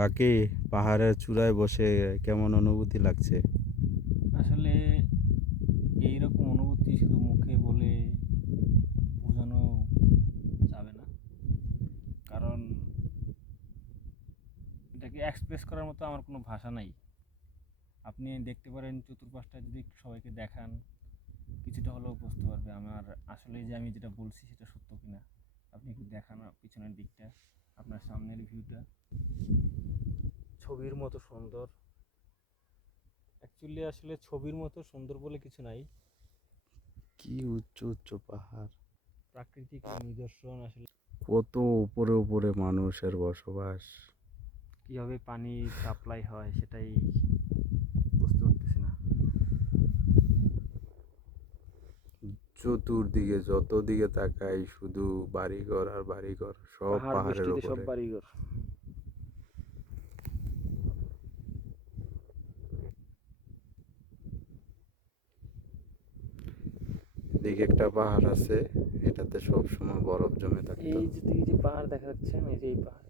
বাকি পাহাড়ের চূড়ায় বসে কেমন অনুভূতি লাগছে? আসলে এইরকম অনুভূতি শুধু মুখে বলে বোঝানো যাবে না, কারণ এটাকে এক্সপ্রেস করার মতো আমার কোনো ভাষা নাই। আপনি দেখতে পারেন চতুর্পাশটা যদি একটু সবাইকে দেখান, কিছুটা হলেও বুঝতে পারবে আমার আসলে যে আমি যেটা বলছি সেটা সত্য কিনা। আপনি একটু দেখান পিছনের দিকটা, আপনার সামনের ভিউটা ছবির মতো সুন্দর। অ্যাকচুয়ালি আসলে ছবির মতো সুন্দর বলে কিছু নাই, কি উচ্চ উচ্চ পাহাড়! প্রাকৃতিক নিদর্শন আসলে। কত উপরে উপরে মানুষের বসবাস! কীভাবে পানি সাপ্লাই হয় সেটাই বুঝতে পারতেছি না। চতুর্দিকে যত দিকে তাকাই শুধু বাড়িঘর আর বাড়িঘর, সব পাহাড় পাহাড়ের বেষ্টিত সব উপরে। বাড়িঘর। এদিকে একটা পাহাড় আছে, এটাতে সব সময় বরফ জমে থাকতো। এই যে পাহাড় দেখা যাচ্ছে, এই যে এই পাহাড়,